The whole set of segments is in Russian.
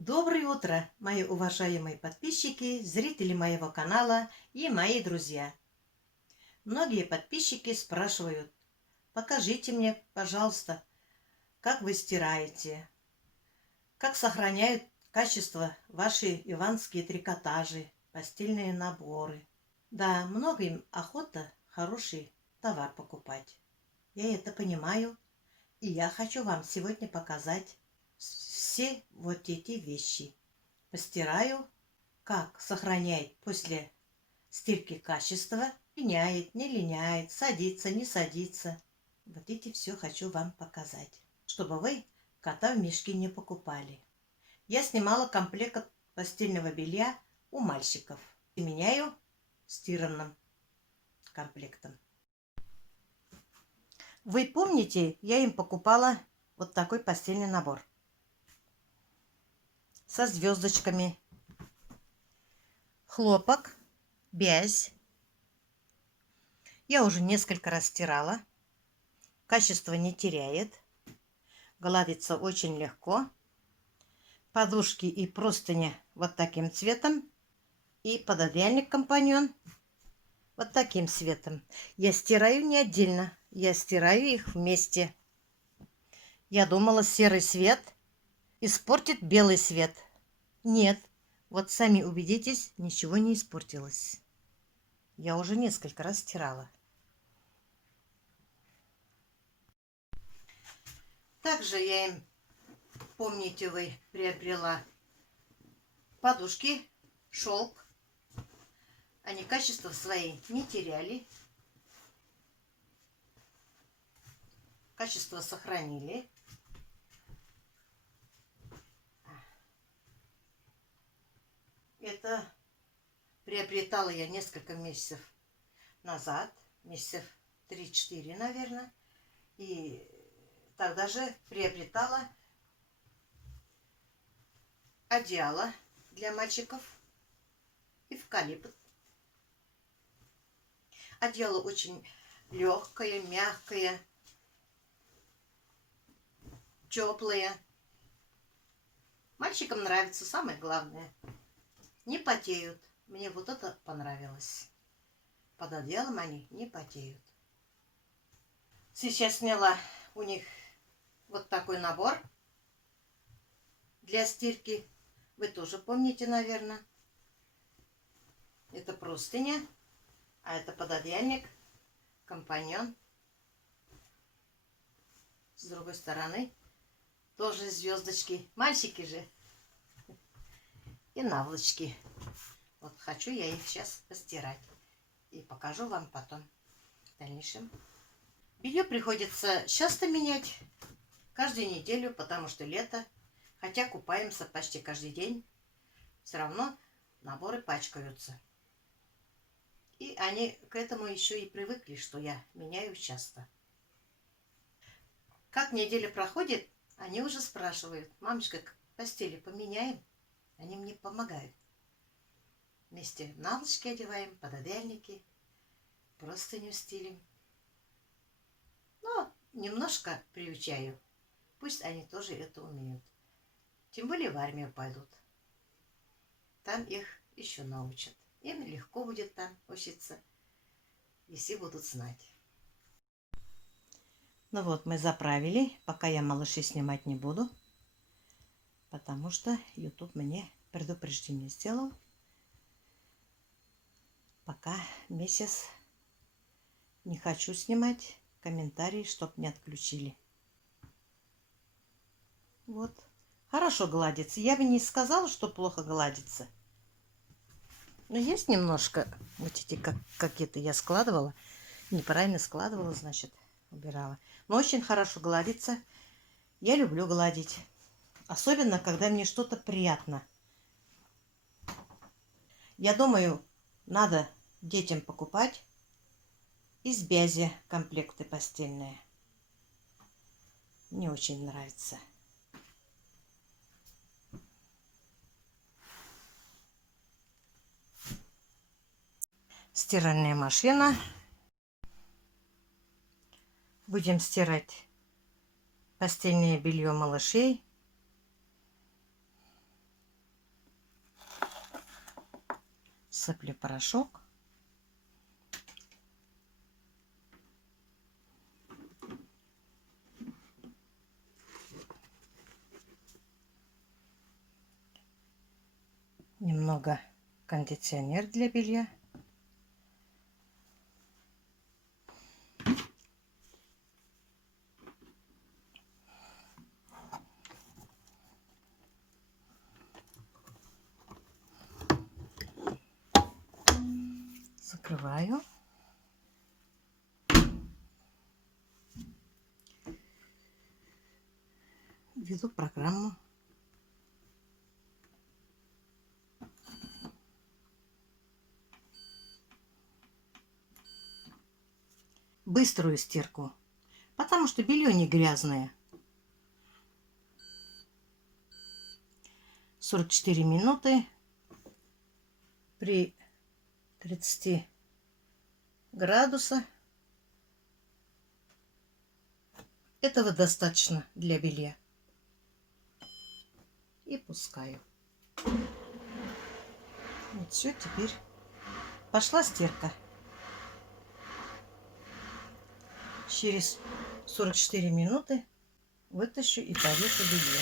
Доброе утро, мои уважаемые подписчики, зрители моего канала и мои друзья. Многие подписчики спрашивают: покажите мне, пожалуйста, как вы стираете, как сохраняют качество ваши иванские трикотажи, постельные наборы. Да, многим охота хороший товар покупать. Я это понимаю, и я хочу вам сегодня показать все вот эти вещи. Постираю, как сохраняет после стирки качество, линяет, не линяет, садится, не садится. Вот эти все хочу вам показать, чтобы вы кота в мешке не покупали. Я снимала комплект постельного белья у мальчиков и меняю стиранным комплектом. Вы помните, я им покупала вот такой постельный набор со звездочками, хлопок, бязь. Я уже несколько раз стирала. Качество не теряет. Гладится очень легко. Подушки и простыни вот таким цветом. И пододеяльник компаньон вот таким цветом. Я стираю не отдельно. Я стираю их вместе. Я думала, серый цвет испортит белый цвет. Нет. Вот сами убедитесь, ничего не испортилось. Я уже несколько раз стирала. Также я им, помните вы, приобрела подушки, шелк. Они качество свои не теряли. Качество сохранили. Это приобретала я несколько месяцев назад. Месяцев 3-4, наверное. И тогда же приобретала одеяло для мальчиков. Эвкалипт. Одеяло очень легкое, мягкое, теплое. Мальчикам нравится, самое главное. Не потеют. Мне вот это понравилось. Под одеялом они не потеют. Сейчас сняла у них вот такой набор для стирки. Вы тоже помните, наверное. Это простыня, а это пододеяльник, компаньон. С другой стороны тоже звездочки. Мальчики же. И наволочки. Вот хочу я их сейчас постирать. И покажу вам потом в дальнейшем. Белье приходится часто менять. Каждую неделю, потому что лето. Хотя купаемся почти каждый день. Все равно наборы пачкаются. И они к этому еще и привыкли, что я меняю часто. Как неделя проходит, они уже спрашивают: мамочка, постели поменяем? Они мне помогают. Вместе наволочки одеваем, пододеяльники, простыню стелим. Но немножко приучаю. Пусть они тоже это умеют. Тем более в армию пойдут. Там их еще научат. Им легко будет там учиться, если будут знать. Ну вот, мы заправили. Пока я малышей снимать не буду, потому что YouTube мне предупреждение сделал. Пока месяц не хочу снимать комментарии, чтоб не отключили. Вот. Хорошо гладится. Я бы не сказала, что плохо гладится. Но есть немножко вот эти какие-то я складывала. Неправильно складывала, значит, убирала. Но очень хорошо гладится. Я люблю гладить. Особенно, когда мне что-то приятно. Я думаю, надо детям покупать из бязи комплекты постельные. Мне очень нравится. Стиральная машина. Будем стирать постельное белье малышей. Сыплю порошок. Немного кондиционер для белья. Закрываю. Введу программу. Быструю стирку, потому что белье не грязное. 44 минуты при 30 градусах. Этого достаточно для белья. И пускаю. Вот все, теперь пошла стирка. Через 44 минуты вытащу и повешу белье.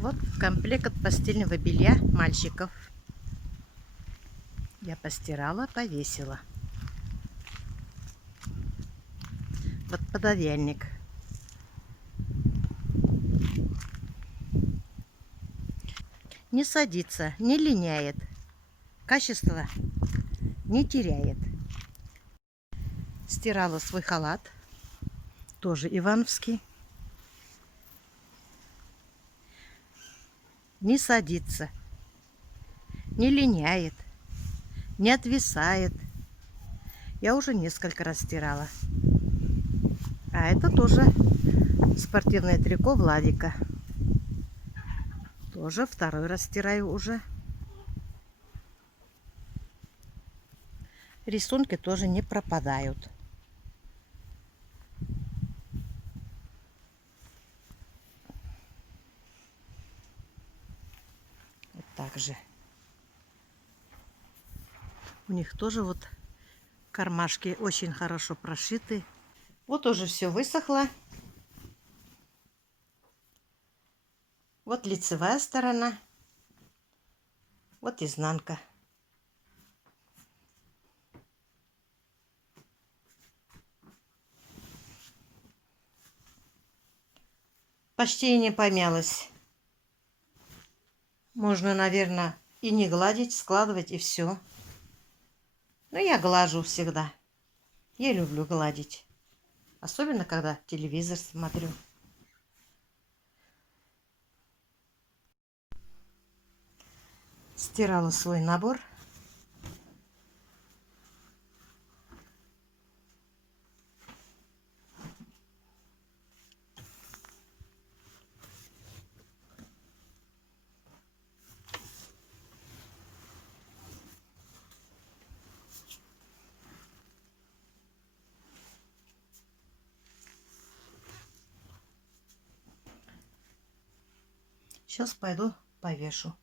Вот комплект от постельного белья мальчиков. Я постирала, повесила. Вот пододеяльник. Не садится, не линяет. Качество не теряет. Стирала свой халат. Тоже ивановский. Не садится. Не линяет. Не отвисает. Я уже несколько раз стирала. А это тоже спортивное трико Владика. Тоже второй раз стираю уже. Рисунки тоже не пропадают. Вот так же. У них тоже вот кармашки очень хорошо прошиты. Вот уже все высохло. Вот лицевая сторона. Вот изнанка. Почти не помялась. Можно, наверное, и не гладить, складывать и все. Но я глажу всегда. Я люблю гладить. Особенно, когда телевизор смотрю. Стирала свой набор. Сейчас пойду повешу.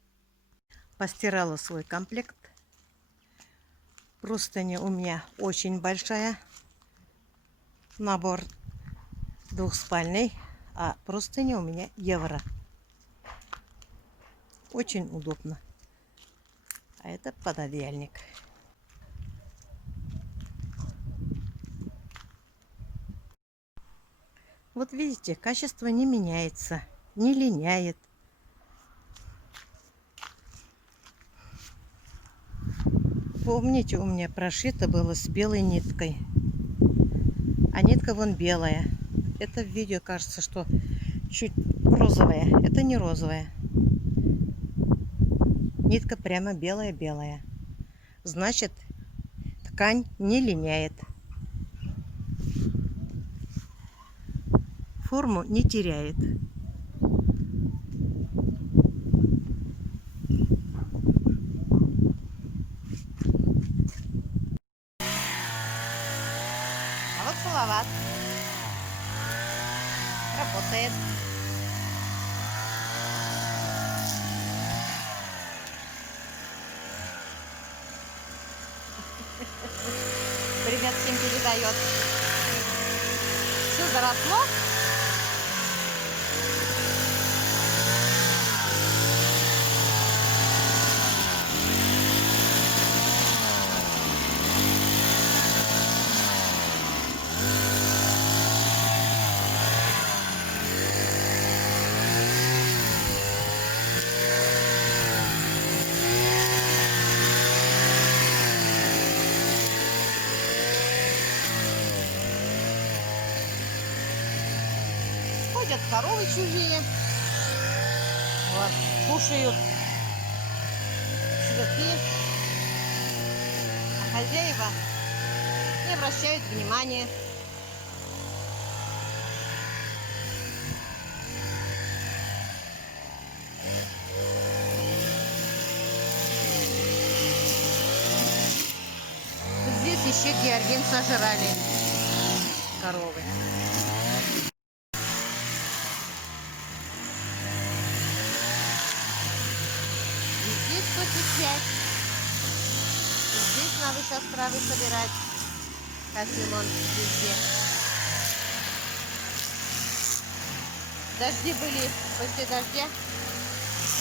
Постирала свой комплект. Простыня у меня очень большая. Набор двухспальный, а простыня у меня евро. Очень удобно. А это пододеяльник. Вот видите, качество не меняется, не линяет. Помните, у меня прошито было с белой ниткой. А нитка вон белая. Это в видео кажется, что чуть розовая. Это не розовая. Нитка прямо белая-белая. Значит, ткань не линяет. Форму не теряет. А вот салават. Работает. детским передает. Все заросло. Ходят коровы чужие, вот, кушают цветы, а хозяева не обращают внимания. Здесь еще георгин сожрали коровы. Здесь 105. Здесь надо сейчас травы собирать. Косил он везде. Дожди были, после дождя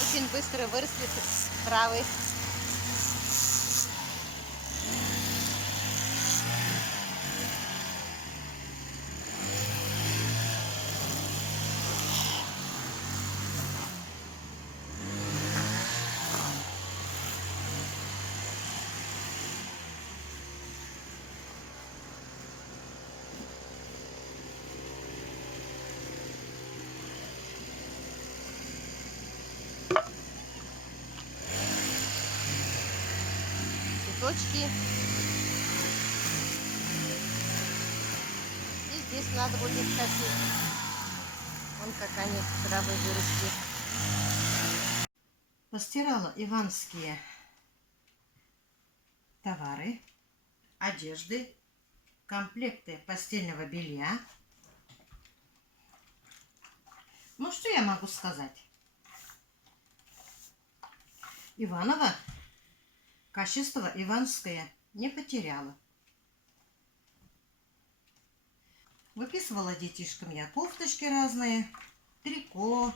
очень быстро выросли травы. Цветочки. И здесь надо будет косить. Вон как они травы выросли. Постирала иванские товары, одежды, комплекты постельного белья. Ну, что я могу сказать? Иваново качество иванское не потеряла. Выписывала детишкам я кофточки разные, трико,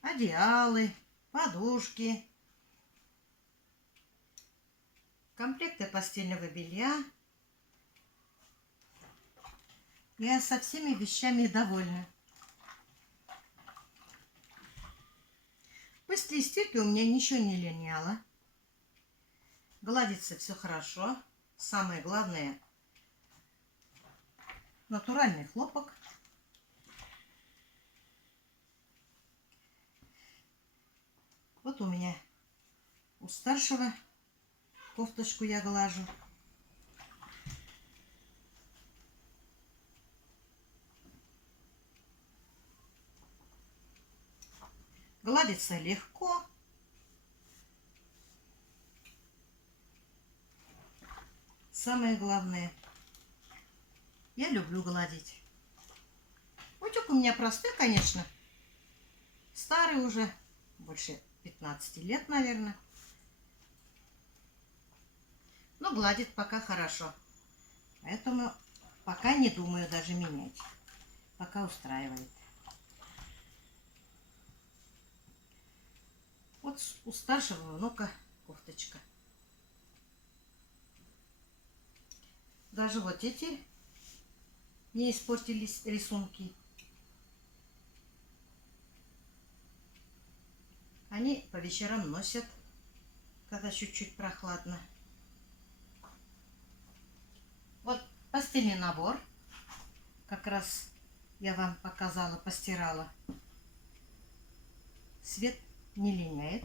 одеялы, подушки, комплекты постельного белья. Я со всеми вещами довольна. После стирки у меня ничего не линяло. Гладится все хорошо. Самое главное — натуральный хлопок. Вот у меня у старшего кофточку я глажу. Гладится легко. Самое главное, я люблю гладить. Утюг у меня простой, конечно. Старый уже, больше 15 лет, наверное. Но гладит пока хорошо. Поэтому пока не думаю даже менять. Пока устраивает. Вот у старшего внука кофточка. Даже вот эти не испортились рисунки. Они по вечерам носят, когда чуть-чуть прохладно. Вот постельный набор. Как раз я вам показала, постирала. Свет не линяет,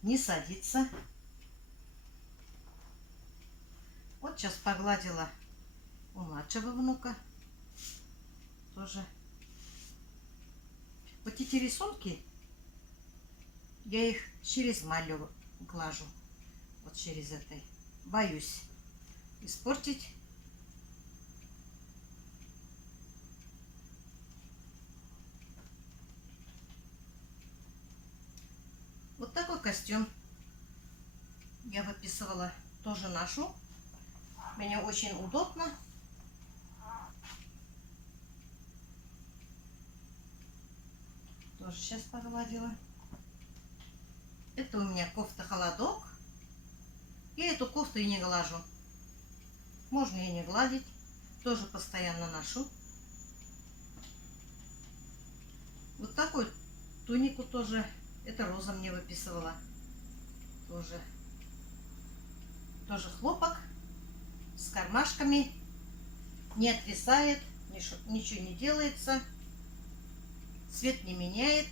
не садится. Вот сейчас погладила у младшего внука. Тоже. Вот эти рисунки, я их через малю глажу. Вот через этой. Боюсь испортить. Вот такой костюм я выписывала, тоже ношу. Мне очень удобно. Тоже сейчас погладила. Это у меня кофта-холодок. Я эту кофту и не глажу. Можно и не гладить. Тоже постоянно ношу. Вот такую тунику тоже. Это Роза мне выписывала. Тоже хлопок. С кармашками. Не отвисает. Ничего не делается. Цвет не меняет.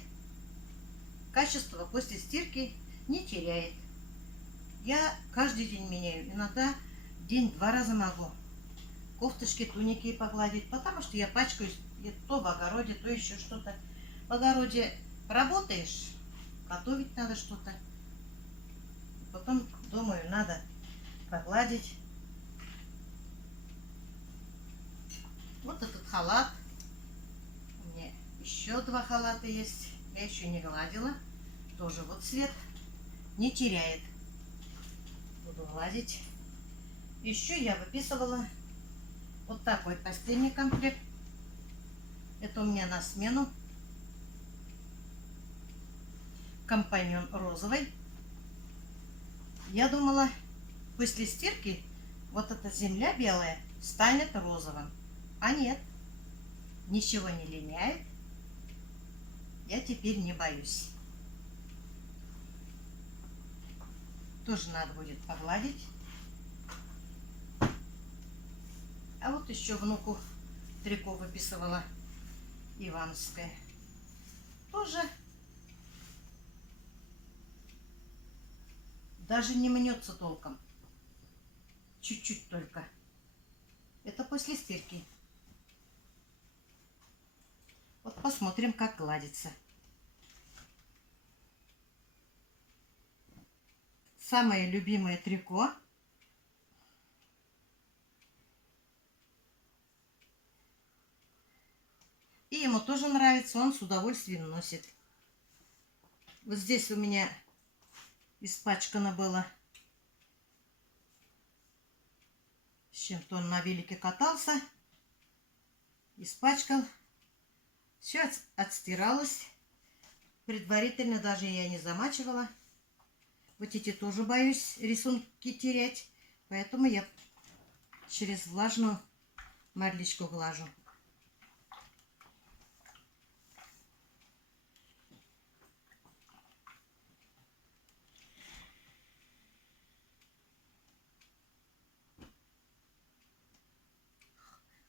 Качество после стирки не теряет. Я каждый день меняю. Иногда в день 2 раза могу кофточки, туники погладить, потому что я пачкаюсь то в огороде, то еще что-то. В огороде работаешь, готовить надо что-то. Потом, думаю, надо погладить. Вот этот халат. У меня еще 2 халата есть. Я еще не гладила. Тоже вот цвет не теряет. Буду гладить. Еще я выписывала вот такой постельный комплект. Это у меня на смену. Компаньон розовый. Я думала, после стирки вот эта земля белая станет розовым. А нет. Ничего не линяет. Я теперь не боюсь. Тоже надо будет погладить. А вот еще внуку трико выписывала ивановское. Тоже даже не мнется толком. Чуть-чуть только. Это после стирки. Вот посмотрим, как гладится. Самое любимое трико. И ему тоже нравится, он с удовольствием носит. Вот здесь у меня испачкано было. С чем-то он на велике катался. Испачкал. Все отстиралось. Предварительно даже я не замачивала. Вот эти тоже боюсь рисунки терять. Поэтому я через влажную марлечку глажу.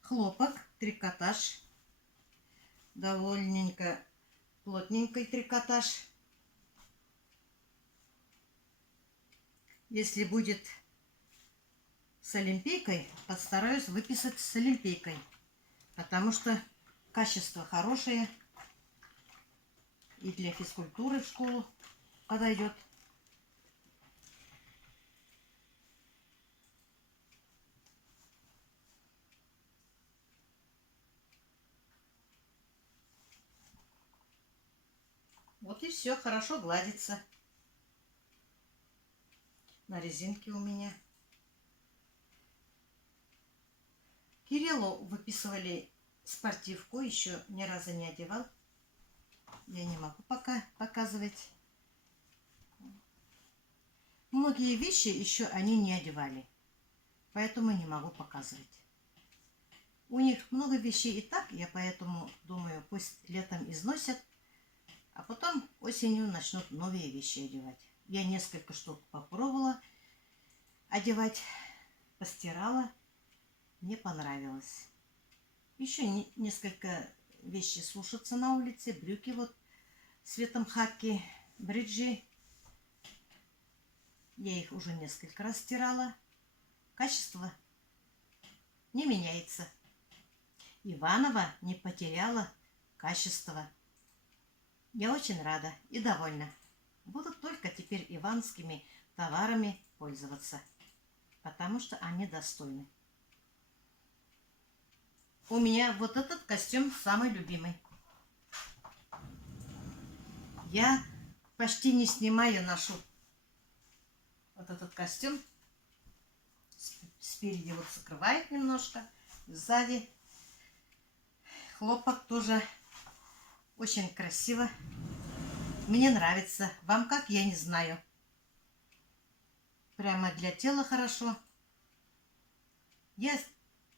Хлопок, трикотаж. Довольненько плотненький трикотаж. Если будет с олимпийкой, постараюсь выписать с олимпийкой. Потому что качество хорошее. И для физкультуры в школу подойдет. Вот и все, хорошо гладится. На резинке у меня. Кириллу выписывали спортивку, еще ни разу не одевал. Я не могу пока показывать. Многие вещи еще они не одевали, поэтому не могу показывать. У них много вещей и так, я поэтому думаю, пусть летом износят, а потом осенью начнут новые вещи одевать. Я несколько штук попробовала одевать, постирала, мне понравилось. Еще несколько вещей сушатся на улице, брюки вот цветом хаки, бриджи. Я их уже несколько раз стирала. Качество не меняется. Иванова не потеряла качество. Я очень рада и довольна. Буду только теперь ивановскими товарами пользоваться, потому что они достойны. У меня вот этот костюм самый любимый. Я почти не снимаю, ношу. Вот этот костюм спереди вот закрывает немножко, сзади хлопок тоже очень красиво. Мне нравится. Вам как, я не знаю. Прямо для тела хорошо. Я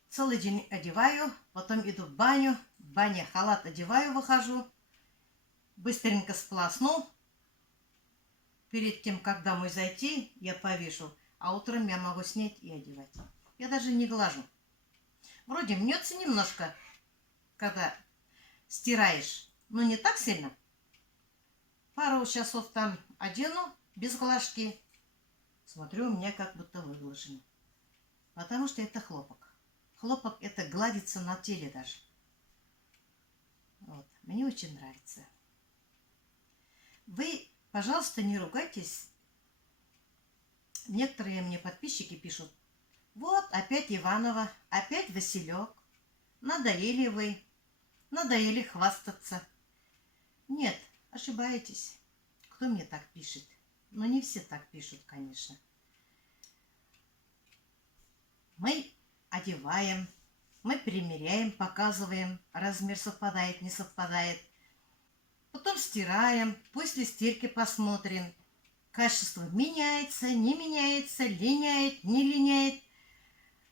целый день одеваю, потом иду в баню. В бане халат одеваю, выхожу. Быстренько сполосну. Перед тем, как домой зайти, я повешу. А утром я могу снять и одевать. Я даже не глажу. Вроде мнется немножко, когда стираешь. Но не так сильно. Пару часов там одену без глажки. Смотрю, у меня как будто выглажено. Потому что это хлопок. Хлопок это гладится на теле даже. Вот. Мне очень нравится. Вы, пожалуйста, не ругайтесь. Некоторые мне подписчики пишут: вот опять Иванова, опять Василек. Надоели вы. Надоели хвастаться. Нет, ошибаетесь. Кто мне так пишет? Но не все так пишут, конечно. Мы одеваем, мы примеряем, показываем, размер совпадает, не совпадает. Потом стираем, после стирки посмотрим. Качество меняется, не меняется, линяет, не линяет,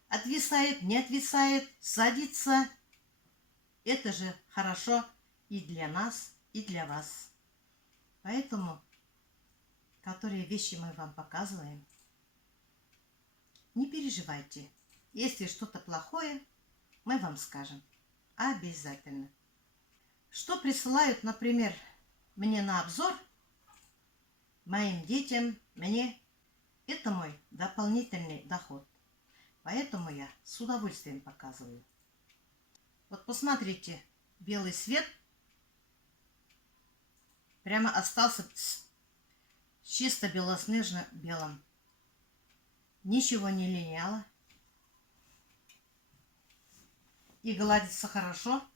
отвисает, не отвисает, садится. Это же хорошо и для нас, и для вас. Поэтому, которые вещи мы вам показываем, не переживайте. Если что-то плохое, мы вам скажем. Обязательно. Что присылают, например, мне на обзор, моим детям, мне, это мой дополнительный доход. Поэтому я с удовольствием показываю. Вот посмотрите, белый свет прямо остался чисто белоснежно-белым. Ничего не линяло. И гладится хорошо.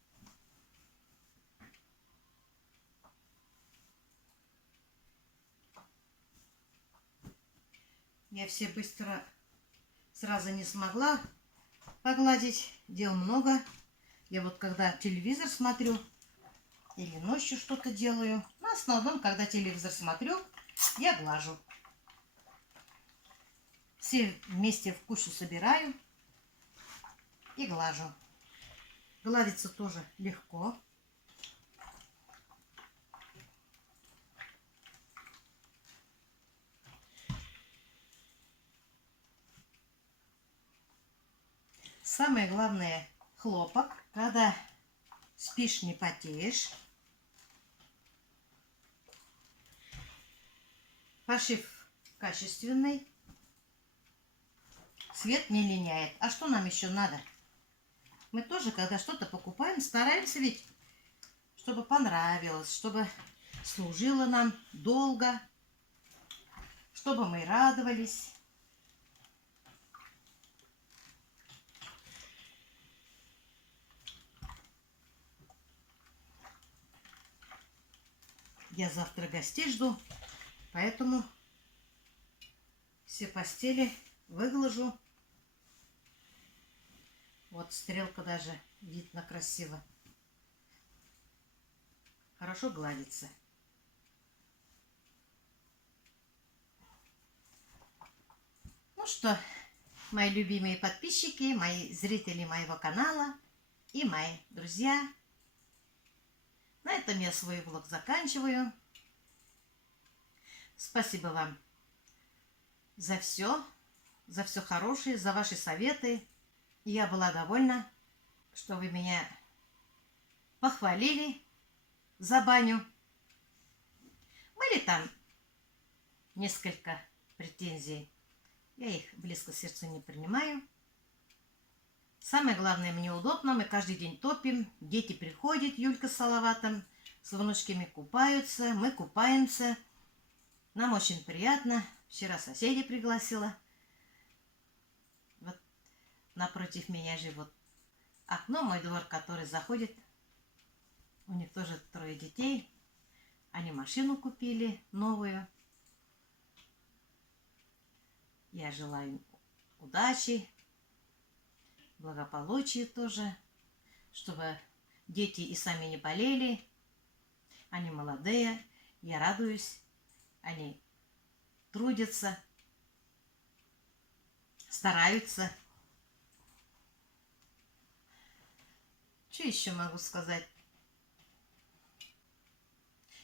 Я все быстро сразу не смогла погладить. Дел много. Я вот когда телевизор смотрю или ночью что-то делаю, в основном, когда телевизор смотрю, я глажу. Все вместе в кучу собираю и глажу. Гладится тоже легко. Самое главное — хлопок. Когда спишь, не потеешь. Пошив качественный. Цвет не линяет. А что нам еще надо? Мы тоже, когда что-то покупаем, стараемся ведь, чтобы понравилось, чтобы служило нам долго, чтобы мы радовались. Я завтра гостей жду, поэтому все постели выглажу. Вот стрелка даже видно красиво. Хорошо гладится. Ну что, мои любимые подписчики, мои зрители моего канала и мои друзья, на этом я свой влог заканчиваю. Спасибо вам за все хорошее, за ваши советы. Я была довольна, что вы меня похвалили за баню. Были там несколько претензий. Я их близко к сердцу не принимаю. Самое главное, мне удобно. Мы каждый день топим. Дети приходят, Юлька с Салаватом, с внучками купаются. Мы купаемся. Нам очень приятно. Вчера соседей пригласила. Вот напротив меня живут. Окно, мой двор, который заходит. У них тоже 3 детей. Они машину купили новую. Я желаю им удачи, благополучия тоже, чтобы дети и сами не болели. Они молодые, я радуюсь, они трудятся, стараются. Что еще могу сказать?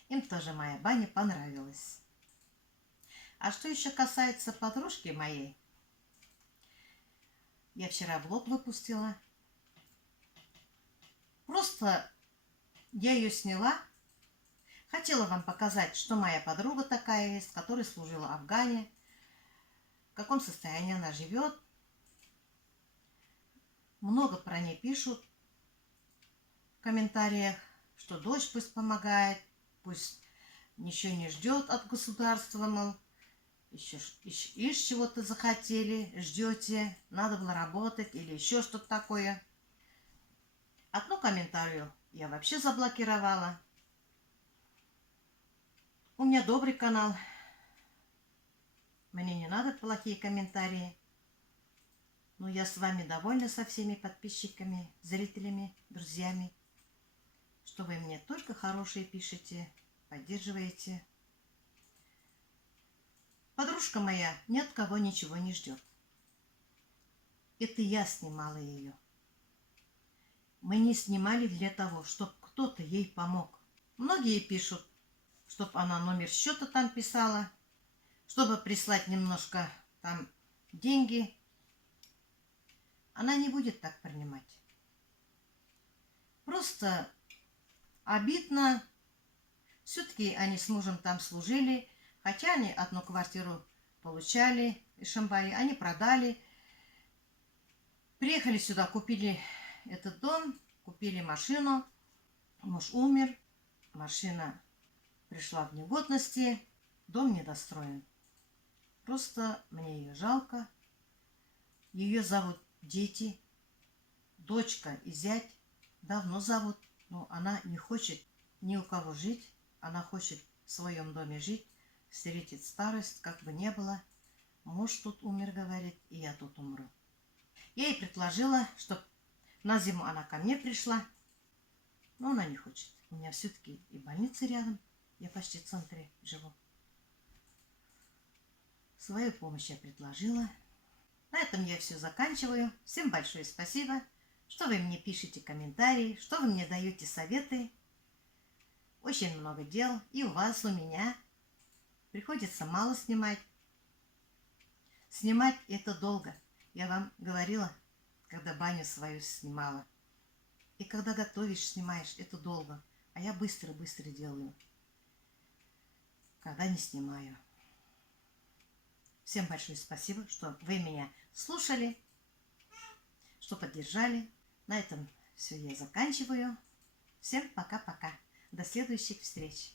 Им тоже моя баня понравилась. А что еще касается подружки моей, я вчера влог выпустила. Просто я ее сняла. Хотела вам показать, что моя подруга такая есть, которая служила в Афгане, в каком состоянии она живет. Много про нее пишут в комментариях, что дочь пусть помогает, пусть ничего не ждет от государства, мол, еще из чего-то захотели, ждете, надо было работать или еще что-то такое. Одну комментарию я вообще заблокировала. У меня добрый канал. Мне не надо плохие комментарии. Но я с вами довольна, со всеми подписчиками, зрителями, друзьями, что вы мне только хорошие пишете, поддерживаете. Подружка моя ни от кого ничего не ждет. Это я снимала ее. Мы не снимали для того, чтобы кто-то ей помог. Многие пишут, чтобы она номер счета там писала, чтобы прислать немножко там деньги. Она не будет так принимать. Просто обидно. Все-таки они с мужем там служили, хотя они одну квартиру получали из Шамбаи, они продали. Приехали сюда, купили этот дом, купили машину. Муж умер, машина пришла в негодности, дом недостроен. Просто мне ее жалко. Ее зовут дети, дочка и зять давно зовут, но она не хочет ни у кого жить. Она хочет в своем доме жить, встретить старость, как бы не было. Муж тут умер, говорит, и я тут умру. Я ей предложила, чтобы на зиму она ко мне пришла, но она не хочет. У меня все-таки и больница рядом, я почти в центре живу. Свою помощь я предложила. На этом я все заканчиваю. Всем большое спасибо, что вы мне пишете комментарии, что вы мне даете советы. Очень много дел и у вас, у меня. Приходится мало снимать. Снимать это долго. Я вам говорила, когда баню свою снимала. И когда готовишь, снимаешь, это долго. А я быстро-быстро делаю, когда не снимаю. Всем большое спасибо, что вы меня слушали, что поддержали. На этом все я заканчиваю. Всем пока-пока. До следующих встреч.